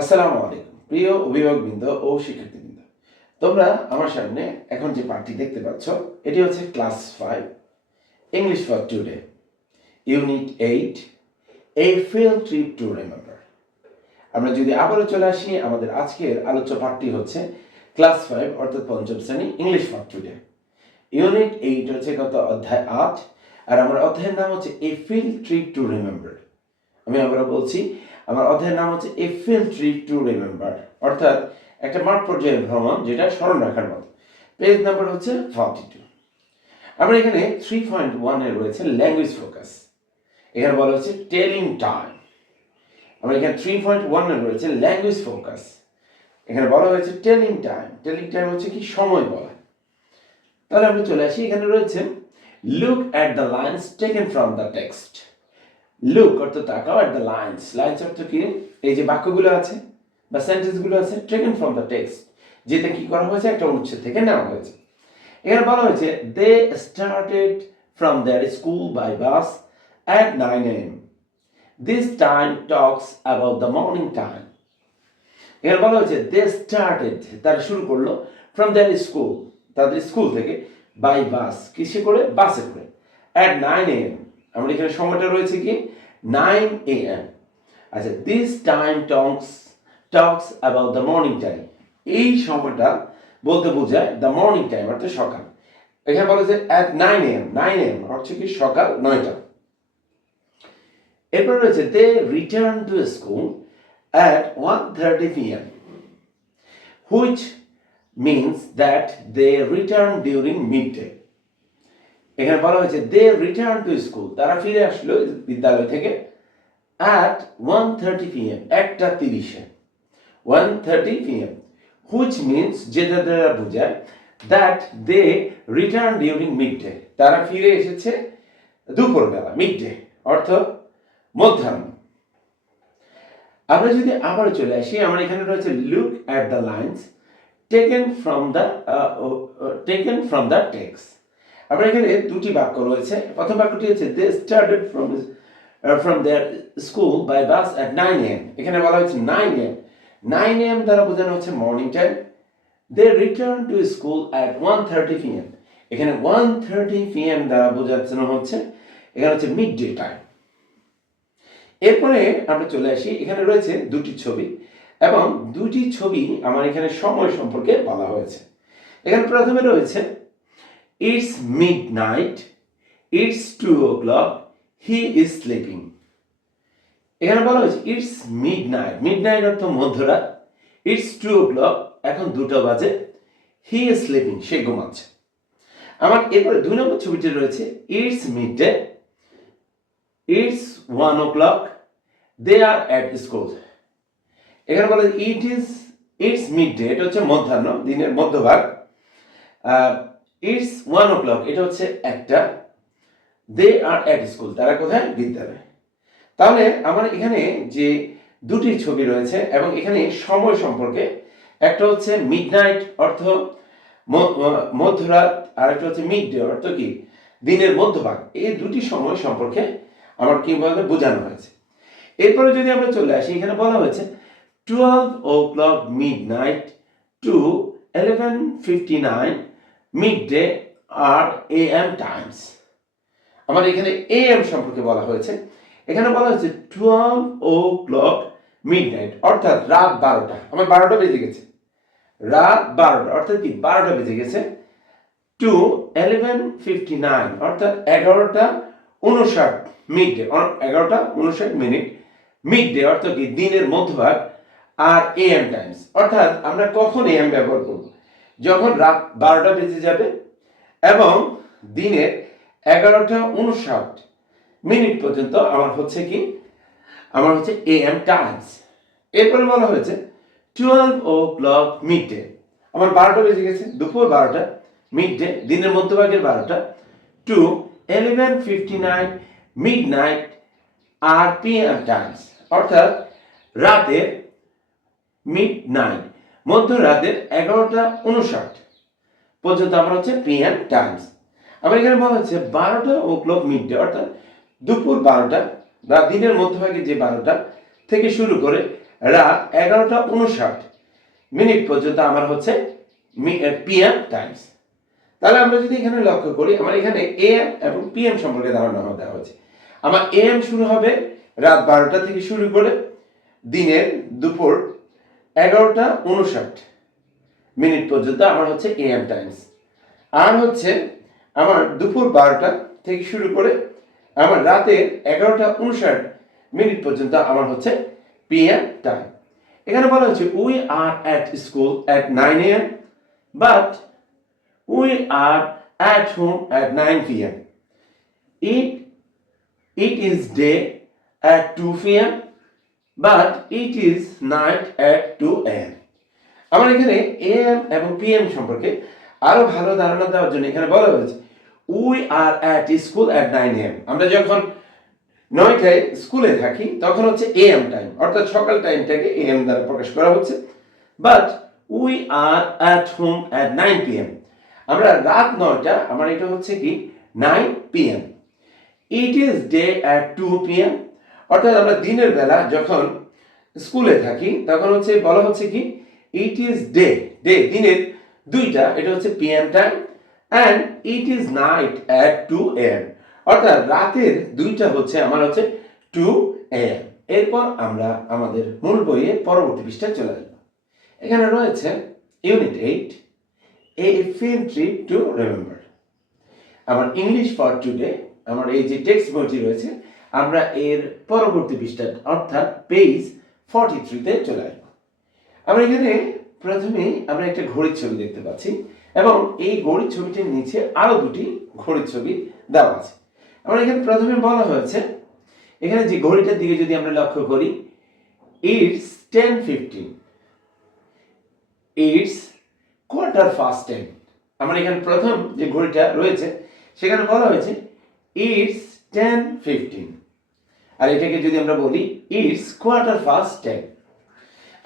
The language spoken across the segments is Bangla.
আসসালামু আলাইকুম প্রিয় অভিভাবকবৃন্দ ও শিক্ষার্থীবৃন্দ। তোমরা আমার সামনে এখন যে পাঠটি দেখতে পাচ্ছ এটি হচ্ছে class 5 English for today unit 8 A field trip to remember. আমরা যদি আবারও চলে আসি, আমাদের আজকের আলোচ্য পাঠটি হচ্ছে ক্লাস 5 অর্থাৎ পঞ্চম শ্রেণী ইংলিশ ফর টুডে ইউনিট 8 হচ্ছে কত অধ্যায় 8, আর আমার অধ্যায়ের নাম হচ্ছে এ ফিল্ড ট্রিপ টু রিমেম্বার। আমি আবারও বলছি, আমার অধ্যায়ের নাম হচ্ছে এ ফিল্ড ট্রিপ টু রিমেম্বার, অর্থাৎ একটা মাঠ পর্যায়ের ভ্রমণ যেটা স্মরণ রাখার মতো। পেজ নাম্বার হচ্ছে 42। আমরা এখানে 3.1 এ রয়েছে ল্যাঙ্গুয়েজ ফোকাস। এখানে বলা হচ্ছে টেলিং টাইম। আমরা এখানে 3.1 এ রয়েছে ল্যাঙ্গুয়েজ ফোকাস। এখানে বলা হয়েছে টেলিং টাইম। টেলিং টাইম হচ্ছে কি সময় বলা। তাহলে আমরা চলে আসি, এখানে রয়েছে look at the lines taken from the text. Look অর্থ তাকাও, অ্যাট দ্য লাইনস, লাইনস অর্থ কি এই যে বাক্যগুলো আছে বা সেন্টেন্সগুলো আছে, টেকেন ফ্রম দ্য টেক্সট, যেটা কি করা হয়েছে একটা অনুচ্ছেদ থেকে নেওয়া হয়েছে। এখানে বলা হয়েছে they started from their school by bus at 9 AM. This time talks about the morning time. এখানে বলা হয়েছে দে স্টার্টেড, তারা শুরু করলো, ফ্রম দেয়ার স্কুল, তাদের স্কুল থেকে, বাই বাস, কিসে করে, বাসে করে, অ্যাট 9 AM। আমরা এখানে সময়টা রয়েছে কি 9 AM। আচ্ছা, this time talks about the morning time, এই সময়টা বলতে বোঝায় দ্য মর্নিং টাইম অর্থাৎ সকাল। এখানে বলা যে অ্যাট 9 AM, 9 AM হচ্ছে কি সকাল 9টা। এরপর রয়েছে they return to school at 1:30 PM, which means that they return during midday. এখানে বলা হয়েছে দে রিটার্ন টু স্কুল, তারা ফিরে আসলো বিদ্যালয় থেকে, অ্যাট 1:30 PM, 1:30-এ, 1:30 PM, হুইচ মিনস যেটা দ্বারা বোঝায় that they return during midday, তারা ফিরে এসেছে দুপুরবেলা, মিড ডে অর্থ মধ্যাহ্ন। আমরা যদি আবার চলে আসি, আমরা এখানে রয়েছে look at the lines taken from the text. আমরা এখানে দুটি বাক্য রয়েছে। প্রথম বাক্যটি হচ্ছে they started from their school by bus at 9 AM। এখানে বলা হচ্ছে 9 AM, 9 AM দ্বারা বোঝানো হচ্ছে morning time. They return to school at 1:30 PM, এখানে 1:30 PM দ্বারা বোঝানো হচ্ছে এখানে হচ্ছে মিড ডে টাইম। এরপরে আমরা চলে আসি, এখানে রয়েছে দুটি ছবি এবং দুটি ছবি আমার এখানে সময় সম্পর্কে বলা হয়েছে। এখানে প্রথমে রয়েছে it's midnight, it's 2 o'clock, he is sleeping. এখানে বলা হয়েছে ইটস মিডনাইট, মিডনাইট অর্থ মধ্যরাত, ইটস 2 o'clock, এখন 2টা বাজে, হি ইজ স্লিপিং, সে ঘুমাচ্ছে। আমার এরপরে 2 নম্বর ছবিটি রয়েছে it's midday, it's 1 o'clock, they are at school. এখানে বলা ইটস মিডডে, এটা হচ্ছে মধ্যাহ্ন, দিনের মধ্যভাগ। ইটস 1 o'clock, এটা হচ্ছে 1টা, দে আর অ্যাট স্কুল, তারা কোথায়, বিদ্যালয়ে। তাহলে আমার এখানে যে দুটি ছবি রয়েছে এবং এখানে সময় সম্পর্কে, একটা হচ্ছে মিডনাইট অর্থ মধ্যরাত, আর একটা হচ্ছে মিড ডে অর্থ কি দিনের মধ্যভাগ। এই দুটি সময় সম্পর্কে আমার কিভাবে বোঝানো হয়েছে। এরপরে যদি আমরা চলে আসি, এখানে বলা হয়েছে 12 o'clock midnight to 11:59 midday are AM times. আমার এখানে AM সম্পর্কে বলা হয়েছে। এখানে বলা হয়েছে 12 o'clock midnight অর্থাৎ রাত 12টা, আমার 12টা বেজে গেছে, রাত 12টা অর্থাৎ কি 12টা বেজে গেছে, টু 11:59 অর্থাৎ 11:59 মিডডে, 11:59 মিড ডে অর্থ কি দিনের মধ্যভাগ, আর AM টাইমস অর্থাৎ আমরা কখন AM ব্যবহার করব, যখন রাত 12টা বেজে যাবে এবং দিনের 11:59 পর্যন্ত আমার হচ্ছে কি AM টাইমস। এরপরে বলা হয়েছে 12 o'clock মিডডে, আমার 12টা বেজে গেছে, দুপুর 12টা, মিডডে দিনের মধ্যভাগের 12টা, টু 11:59 মিডনাইট আর PM টাইমস অর্থাৎ রাতের মিডনাইট মধ্যরাতের 11:59 পর্যন্ত আমার হচ্ছে PM টাইমস। আমার এখানে বলা হচ্ছে 12 o'clock মিডডে অর্থাৎ দুপুর 12টা বা দিনের মধ্যভাগে যে 12টা থেকে শুরু করে রাত 11:59 পর্যন্ত আমার হচ্ছে পিএম টাইমস। তাহলে আমরা যদি এখানে লক্ষ্য করি, আমার এখানে এএম এবং পিএম সম্পর্কে ধারণা দেওয়া হয়েছে। আমার এএম শুরু হবে রাত 12টা থেকে শুরু করে দিনের দুপুর 11:59 পর্যন্ত আমার হচ্ছে এএম টাইমস। আর হচ্ছে আমার দুপুর 12টা থেকে শুরু করে আমার রাতের 11:59 পর্যন্ত আমার হচ্ছে পিএম টাইম। এখানে বলা হচ্ছে we are at school at 9 AM but we are at home at 9 PM. It is day at 2 PM but it is night at 2 AM. আমার এখানে AM এবং PM সম্পর্কে আরো ভালো ধারণা দেওয়ার জন্য এখানে বলা হয়েছে we are at school at 9 AM. আমরা যখন 9টায় স্কুলে থাকি তখন হচ্ছে AM টাইম, অর্থাৎ সকাল টাইমটাকে AM দ্বারা প্রকাশ করা হচ্ছে। But we are at home at 9 PM. আমরা রাত 9টা, আমার এটা হচ্ছে কি 9 PM. It is day at 2 PM. অর্থাৎ আমরা দিনের বেলা যখন স্কুলে থাকি তখন হচ্ছে বলা হচ্ছে কি ইট ইজ ডে দিনের 2টা, এটা হচ্ছে PM time. And it is night at 2 AM. অর্থাৎ রাতের 2টা হচ্ছে আমার হচ্ছে 2 AM. এরপর আমরা আমাদের মূল বইয়ে পরবর্তী পৃষ্ঠায় চলে আসবো। এখানে রয়েছে unit 8 A field trip to remember. আমার ইংলিশ ফর টুডে, আমার এই যে টেক্সট বইটি রয়েছে, আমরা এর পরবর্তী পৃষ্ঠা অর্থাৎ পেজ 43-তে চলে আসবো। আমরা এখানে প্রথমে আমরা একটা ঘড়ির ছবি দেখতে পাচ্ছি এবং এই ঘড়ির ছবিটির নিচে আরো দুটি ঘড়ির ছবি দেওয়া আছে। আমরা এখানে প্রথমে বলা হয়েছে, এখানে যে ঘড়িটার দিকে যদি আমরা লক্ষ্য করি, ইটস 10:15, ইটস 10:15। আমার এখানে প্রথম যে ঘড়িটা রয়েছে সেখানে বলা হয়েছে ইটস 10:15, আর এটাকে যদি আমরা বলি ইটস 10:15।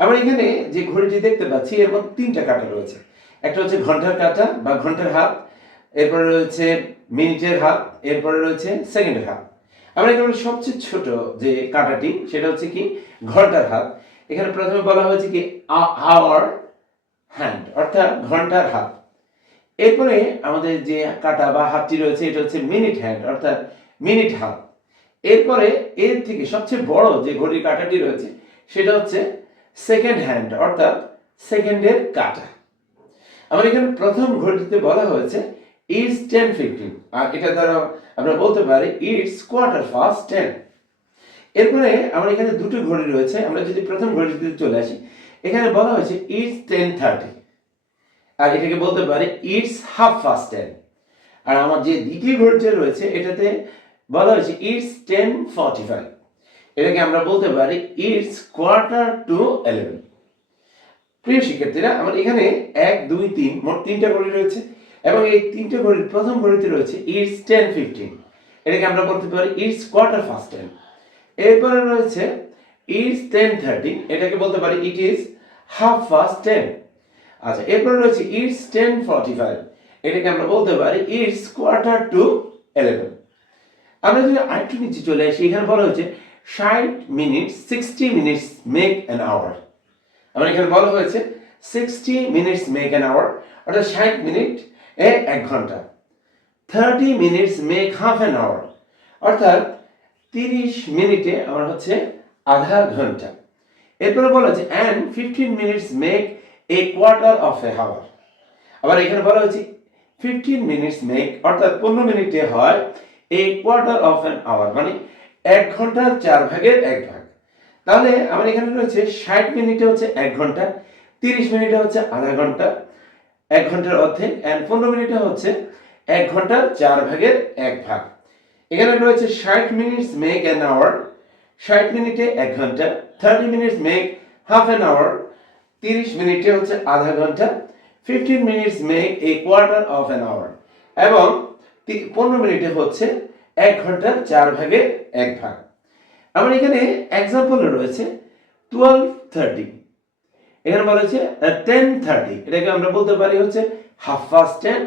আমরা এখানে যে ঘড়িটি দেখতে পাচ্ছি এর মধ্যে 3টা কাঁটা রয়েছে। একটা হচ্ছে ঘন্টার কাঁটা বা ঘন্টার হাত, এরপরে রয়েছে মিনিটের হাত, এরপরে রয়েছে সেকেন্ডের হাত। আমরা এখানে সবচেয়ে ছোট যে কাঁটাটি সেটা হচ্ছে কি ঘন্টার হাত। এখানে প্রথমে বলা হয়েছে কি আওয়ার হ্যান্ড, অর্থাৎ ঘন্টার হাত। এরপরে আমাদের যে কাঁটা বা হাতটি রয়েছে এটা হচ্ছে মিনিট হ্যান্ড, অর্থাৎ মিনিট হাত। এরপরে এর থেকে সবচেয়ে বড় যে ঘড়ির কাঁটাটি রয়েছে সেটা হচ্ছে সেকেন্ড হ্যান্ড, অর্থাৎ সেকেন্ডের কাঁটা। আমার এখানে প্রথম ঘড়িটিতে বলা হয়েছে ইটস 10:15, আর এটা দ্বারা আমরা বলতে পারি ইটস 10:15. এরপরে আমার এখানে দুটো ঘড়ি রয়েছে। আমরা যদি প্রথম ঘড়িটিতে চলে আসি, এখানে বলা হয়েছে ইটস 10:30, আর এটাকে বলতে পারি ইটস 10:30. আর আমার যে দ্বিতীয় ঘড়িটা রয়েছে এটাতে বলা হয়েছে ইটস 10:45, এটাকে আমরা বলতে পারি ইটস 11:45. প্রিয় শিক্ষার্থীরা, আমার এখানে 1, 2, 3 মোট 3টা ঘড়ি রয়েছে এবং এই 3টে ঘড়ির প্রথম ঘড়িতে রয়েছে ইটস 10:15, এটাকে আমরা বলতে পারি ইটস 10:15. এরপরে রয়েছে ইটস 10:30, এটাকে বলতে পারি ইট ইজ 10:30. আচ্ছা, এরপরে রয়েছে ইটস 10:45, এটাকে আমরা বলতে পারি ইটস 11:45. আমরা যদি আরেকটু নিচে চলে আসি, এখানে বলা হয়েছে 60 মিনিটস মেক অ্যান আওয়ার। আমার এখানে বলা হয়েছে 60 মিনিটস মেক অ্যান আওয়ার, অর্থাৎ 60 মিনিট 1 ঘন্টা। 30 minutes make half an hour, অর্থাৎ 30 মিনিটে আমার হচ্ছে আধা ঘন্টা। এরপরে বলা হচ্ছে and 15 minutes make a quarter of a hour. আবার এখানে বলা হচ্ছে 15 মিনিটস মেক, অর্থাৎ 15 মিনিটে হয় a quarter of an hour, মানে 1 ঘন্টার 4 ভাগের 1 ভাগ। তাহলে আমার এখানে রয়েছে 60 মিনিটে হচ্ছে 1 ঘন্টা, 30 মিনিটে হচ্ছে আধা ঘন্টা, 1 ঘন্টার অর্ধেক, এন্ড 15 মিনিটে হচ্ছে 1 ঘন্টার 4 ভাগের 1 ভাগ। এখানে রয়েছে 60 মিনিটস মেক অ্যান আওয়ার, 60 মিনিটে 1 ঘন্টা, 30 minutes make half an hour, 30 মিনিটে হচ্ছে আধা ঘন্টা, 15 minutes make a quarter of an hour, এবং 15 মিনিটে হচ্ছে 1 ঘন্টার 4 ভাগের 1 ভাগ। আমার এখানে এক্সাম্পল রয়েছে 12:30, এখানে বলা হয়েছে 10:30, এটাকে আমরা বলতে পারি হচ্ছে 10:30.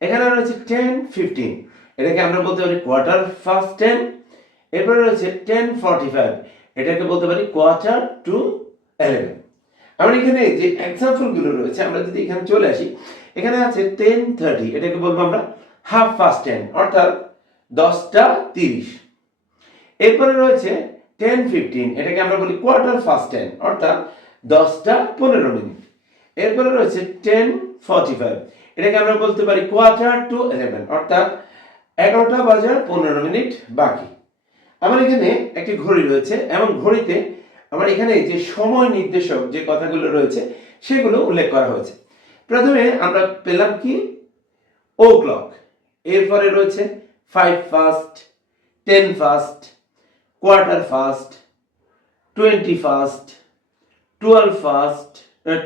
এখানে রয়েছে 10:15, এটাকে আমরা বলতে পারি 10:15. এরপরে রয়েছে 10:45, এটাকে বলতে পারি 10:45. 11। আমার এখানে যে এক্সাম্পলগুলো রয়েছে আমরা যদি এখানে চলে আসি, এখানে আছে 10:30, এটাকে বলবো আমরা 10:30, অর্থাৎ 10:30। এরপরে রয়েছে 10:15, এটাকে আমরা বলি 10:15, অর্থাৎ 10:15। এরপরে রয়েছে 10:45, এটাকে আমরা বলতে পারি 11:45, অর্থাৎ 11:15 বাকি। আমার এখানে একটি ঘড়ি রয়েছে এবং ঘড়িতে আমার এখানে যে সময় নির্দেশক যে কথাগুলো রয়েছে সেগুলো উল্লেখ করা হয়েছে। প্রথমে আমরা পেলাম কি ও ক্লক, এরপরে রয়েছে 5 fast, 10 fast, quarter fast, 20 fast, 12 fast,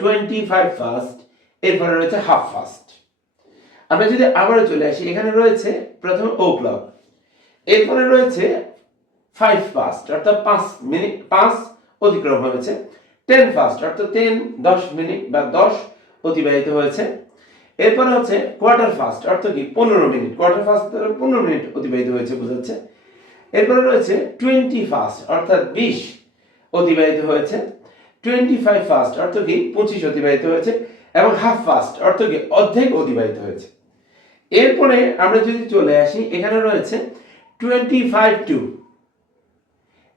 25 fast, এরপরে রয়েছে হাফ ফাস্ট। আমরা যদি আবারও চলে আসি, এখানে রয়েছে প্রথমে ও ক্লক, এরপরে রয়েছে 5 ফাস্ট, অর্থাৎ 5 মিনিট 5 অতিক্রম হয়েছে, 10 ফাস্ট, অর্থাৎ 10 মিনিট বা 10 অতিবাহিত হয়েছে। এরপরে হচ্ছে কোয়ার্টার ফাস্ট, অর্থাৎ কি 15 মিনিট, কোয়ার্টার ফাস্ট 15 মিনিট অতিবাহিত হয়েছে বোঝাচ্ছে। এরপরে রয়েছে 20 ফাস্ট, অর্থাৎ 20 অতিবাহিত হয়েছে, 25 ফাস্ট, অর্থাৎ কি 25 অতিবাহিত হয়েছে, এবং হাফ ফাস্ট, অর্থাৎ কি অর্ধেক অতিবাহিত হয়েছে। এরপরে আমরা যদি চলে আসি, এখানে রয়েছে 25 টু,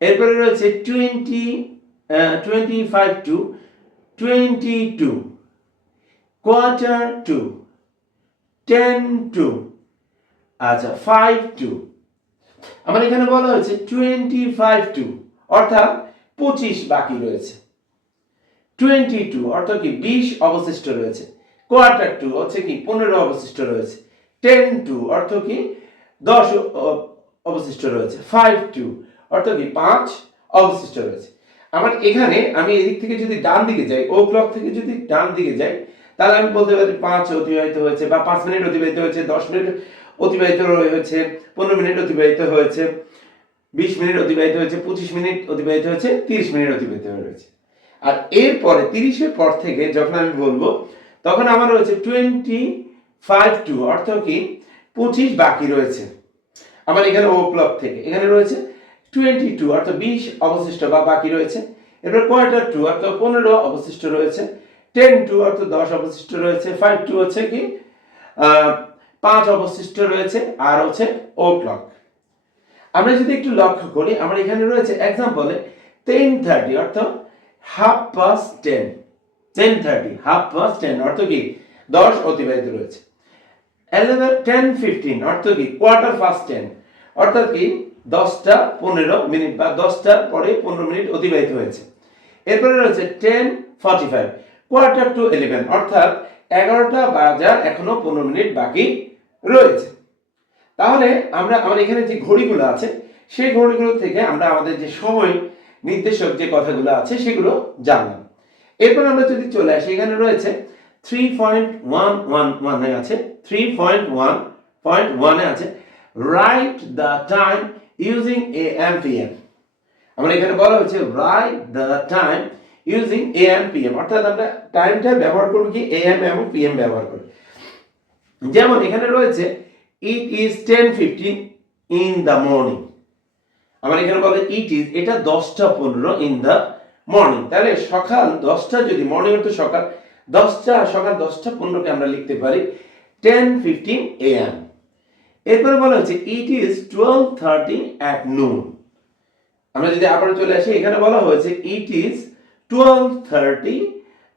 এরপরে রয়েছে 25 টু 22, কোয়ার্টার টু, 10 টু, আচ্ছা 5 টু। আমার এখানে বলা হয়েছে 25 টু, অর্থাৎ 25 বাকি রয়েছে, 22 অর্থাৎ কি 20 অবশিষ্ট রয়েছে, কোয়ার্টার টু হচ্ছে কি 15 অবশিষ্ট রয়েছে, 10 টু অর্থাৎ কি 10 অবশিষ্ট রয়েছে, 5 টু অর্থাৎ কি 5 অবশিষ্ট রয়েছে। আমার এখানে আমি এদিক থেকে যদি ডান দিকে যাই, ও ক্লক থেকে যদি ডান দিকে যাই, তাহলে আমি বলতে পারি 5 অতিবাহিত হয়েছে, বা 5 মিনিট অতিবাহিত হয়েছে, 10 মিনিট অতিবাহিত হয়েছে, 15 মিনিট অতিবাহিত হয়েছে, 20 মিনিট অতিবাহিত হয়েছে, 25 মিনিট অতিবাহিত হয়েছে, 30 মিনিট অতিবাহিত হয়েছে। আর এরপরে 30-এর পর থেকে যখন আমি বলবো, তখন আমার রয়েছে 25 টু, অর্থাৎ কি 25 বাকি রয়েছে। আমার এখানে ও ক্লক থেকে এখানে রয়েছে 22, অর্থাৎ 20 অবশিষ্ট বা বাকি রয়েছে। এরপর কোয়ার্টার টু, অর্থাৎ 15 অবশিষ্ট রয়েছে, 10 টু অর্থাৎ 10 অবশিষ্ট রয়েছে, 5 টু হচ্ছে কি 5 অবশিষ্ট রয়েছে, আর হচ্ছে ও ক্লক। আমরা যদি একটু লক্ষ্য করি, আমার এখানে রয়েছে এক্সাম্পলে 10:30, অর্থাৎ 10:30, 10:30 10:30, অর্থাৎ কি 10 অতিবাহিত রয়েছে। 10:15, অর্থাৎ কি কোয়ার্টার ফাস্ট 10, অর্থাৎ কি 10:15 বা 10টার পরে 15 মিনিট অতিবাহিত হয়েছে। এরপরে রয়েছে 10:45, কোয়ার্টার টু 11, অর্থাৎ 11টা বাজার এখনো 15 মিনিট বাকি রয়েছে। তাহলে আমরা আমার এখানে যে ঘড়িগুলো আছে সেই ঘড়িগুলো থেকে আমরা আমাদের যে সময় নির্দেশক যে কথাগুলো আছে সেগুলো জানলাম। এরপর আমরা যদি চলে আসি, এখানে রয়েছে 3.111 আছে, 3.1.1 এ আছে write the time using AM PM। আমরা এখানে বলা হচ্ছে write the time using AM PM, অর্থাৎ আমরা টাইমটা ব্যবহার করব কি AM এবং PM ব্যবহার করে। যেমন এখানে রয়েছে it is 10:15 in the morning, আমার এখানে বলে it is, এটা 10:15 in the morning, তাহলে সকাল 10টা, যদি মর্নিং অর্থ সকাল 10:15 কে আমরা লিখতে পারি 10:15 AM। এরপরে বলা হচ্ছে it is 12:30 at noon। আমরা যদি আবার চলে আসি, এখানে বলা হয়েছে it is 12:30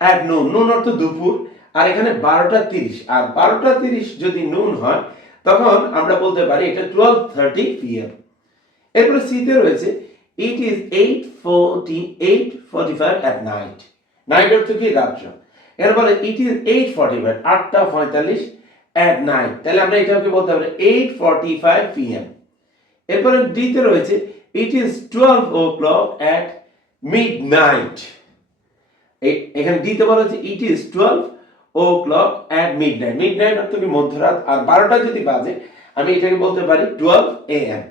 at noon, নুন অর্থ দুপুর, আর এখানে 12:30, আর 12:30 যদি নুন হয় তখন আমরা বলতে পারি এটা 12:30 PM। এরপরে সিতে রয়েছে it is 8:45 at night, night অর্থ কি রাত্র। এখানে বলে it is 8:45, 8:45 at night, তাহলে আমরা এটাকে বলতে পারি 8:45 PM। এরপরে ডিতে রয়েছে it is 12 o'clock at midnight, এখানে ডিতে বলা হচ্ছে it is 12 o'clock at midnight, midnight অর্থ কি মধ্যরাত, আর 12টা যদি বাজে আমি এটাকে বলতে পারি 12 AM।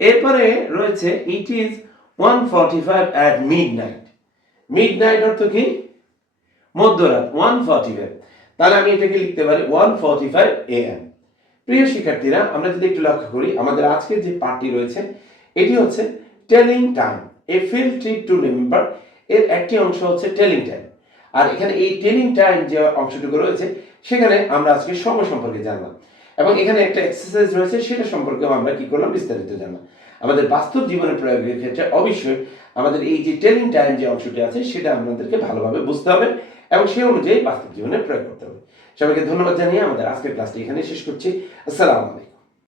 এরপরে রয়েছে it is 1:45 at midnight, midnight অর্থ কি মধ্যরাত, 1:45, তাহলে আমি এটাকে লিখতে পারি 1:45 AM। প্রিয় শিক্ষার্থীরা, আমরা যদি একটু লক্ষ্য করি, আমাদের আজকের যে পাঠটি রয়েছে এটি হচ্ছে telling time, A field trip to remember এর একটি অংশ হচ্ছে টেলিং টাইম। আর এখানে এই টেলিং টাইম যে অংশটুকু রয়েছে সেখানে আমরা আজকে সময় সম্পর্কে জানলাম এবং এখানে একটা এক্সারসাইজ রয়েছে সেটা সম্পর্কেও আমরা কি করলাম বিস্তারিত জানলাম। আমাদের বাস্তব জীবনে প্রয়োগের ক্ষেত্রে অবশ্যই আমাদের এই যে টেলিং টাইম যে অংশটি আছে সেটা আপনাদেরকে ভালোভাবে বুঝতে হবে এবং সেই অনুযায়ী বাস্তব জীবনে প্রয়োগ করতে হবে। সবাইকে ধন্যবাদ জানিয়ে আমাদের আজকের ক্লাসটি এখানে শেষ করছি। আসসালামু আলাইকুম।